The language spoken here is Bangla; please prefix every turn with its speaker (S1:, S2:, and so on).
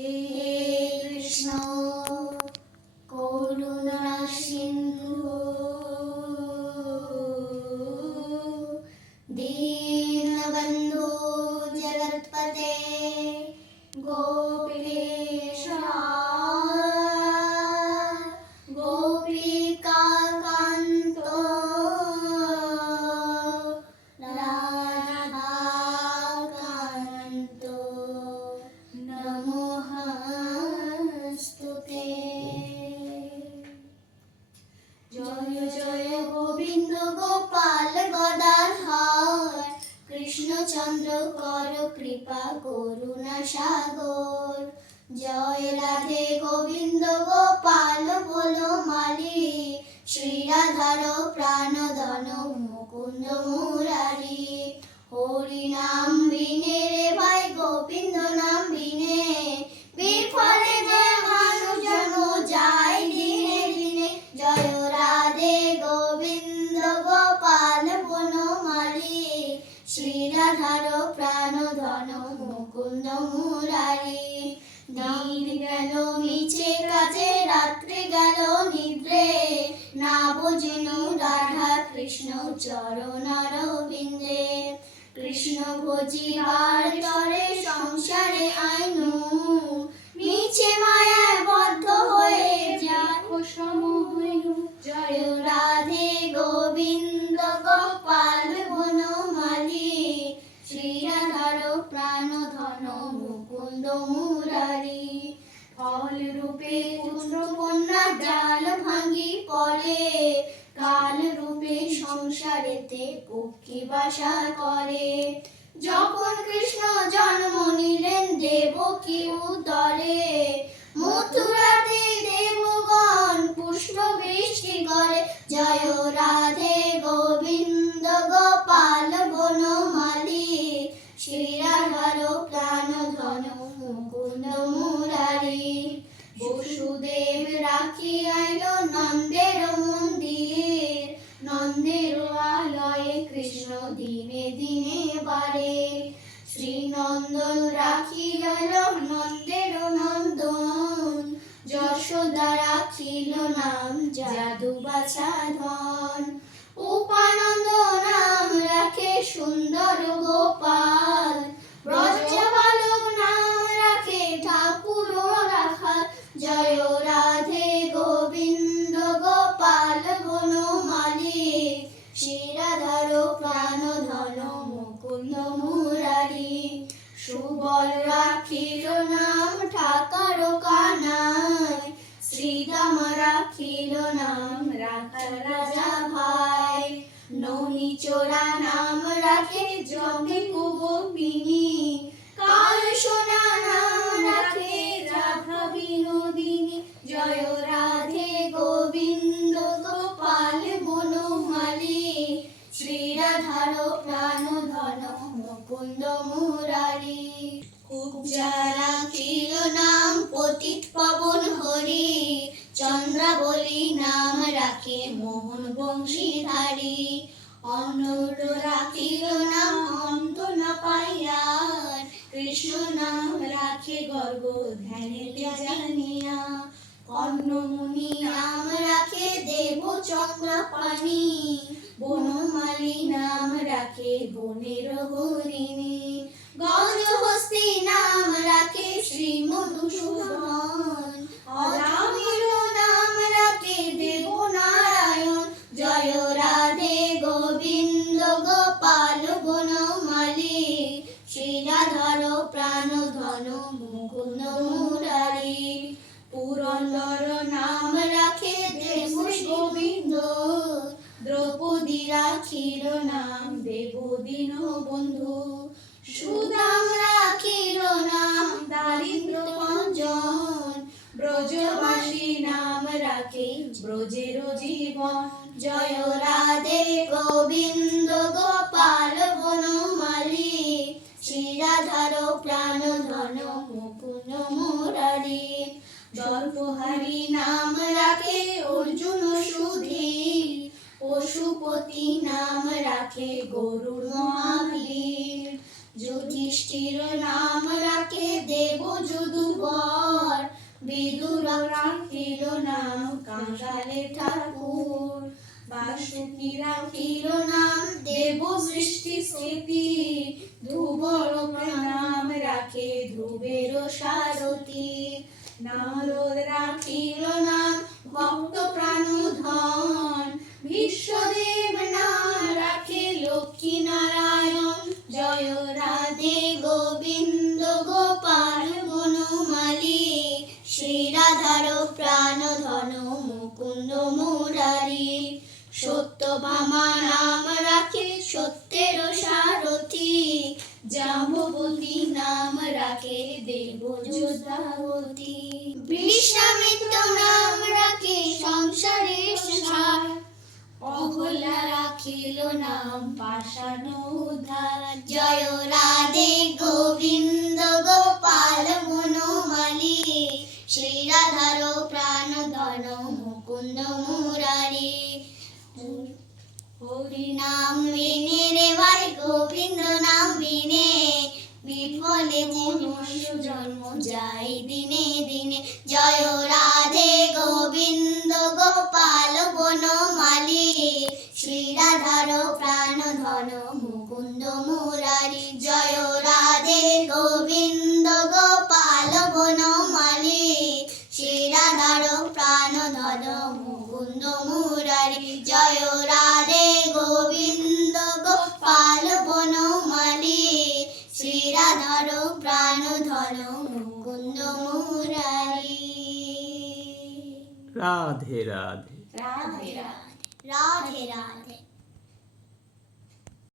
S1: হে কৃষ্ণ করুণা সিন্ধু দীনবন্ধু জয় গোবিন্দ গোপাল গদাধর। কৃষ্ণচন্দ্র কর কৃপা করুণা সাগর। জয় রাধে গোবিন্দ গোপাল বলো মালি শ্রী গেল নিদ্রে। না বোঝেন রাধা কৃষ্ণ চরণ রবিন্দে কৃষ্ণ ভোজিবার চরে সংসারে আইনু। মিছে মায়ায় বদ্ধ হয়ে যাখো সম জয় রাধে গোবিন্দ গোপাল বনমালী শ্রী রাধার প্রাণ ধন মুকুন্দ মুরারি ফল রূপে পুত্র কন্যা জাল ভাঙ্গি পড়ে। কাল রূপে সংসারেতে পক্ষী বাসা করে। যখন কৃষ্ণ জন্ম নিলেন দেব দেবকী উদরে। মথুরাতে দেবগণ পুষ্প বৃষ্টি করে। জয় রাধে দিনে দিনে বাড়ে। শ্রীনন্দন রাখিল নন্দের নন্দন। যশোদা রাখিল নাম জাদু বাছা ধন উপানন্দ নাম রাখে সুন্দর গোপাল। ব্রজ বালক নাম রাখে ঠাকুর রাখা জয় মুকুন্দ মুরারি। খুব রাখিল নাম পতিত পাবন হরি। চন্দ্রাবলী নাম রাখে মোহন বংশীধারী। অন্নর রাখিল নাম অন্ত না পাইয়ার। কৃষ্ণ নাম রাখে গর্ব ধ্যানেতে জানিয়া। কর্ণমুনি নাম রাখে দেব চন্দ্রপাণি বনমালী নাম রাখে বনের রাখিল নাম দেব দীন বন্ধু। সুদাম রাখিল নাম, দারিদ্র পঞ্জন ব্রজবাসী নাম রাখে ব্রজের জীবন। জয় রাধে গোবিন্দ গোপাল বনমালী শ্রীরাধার প্রাণ ধন মুকুন্দ মুরারি। জল্পহারি নাম রাখে অর্জুন যুধিষ্ঠির নাম রাখে দেব যদুবর বিদুর রাখিল নাম কাঙ্গালে ঠাকুর। বাসুকি রাখিল নাম দেব সৃষ্টি স্মৃতি। ধ্রুবর নাম রাখে ধ্রুবের সারথি। নারদ রাখিল নাম ভক্ত প্রাণধন প্রাণ ধন মুকুন্দ মুরারি। সত্যভামা নাম রাখে সত্যের সারথি। জাম্বতী নাম রাখে দেব যোদ্ধাবতী। বিশ্বামিত্র নাম রাখে সংসারের সার অহল্যা রাখিল নাম পাষাণ উদ্ধার। জয় রাধে গোবিন্দ। নাম বিনে রে ভাই গোবিন্দ নাম বিনে বিফলে মনুষ্য জন্ম যাই দিনে দিনে। জয় রাধার প্রাণ ধরো মুকুন্দ মুরারি।
S2: রাধে রাধে।
S1: রাধে রাধে রাধে রাধে।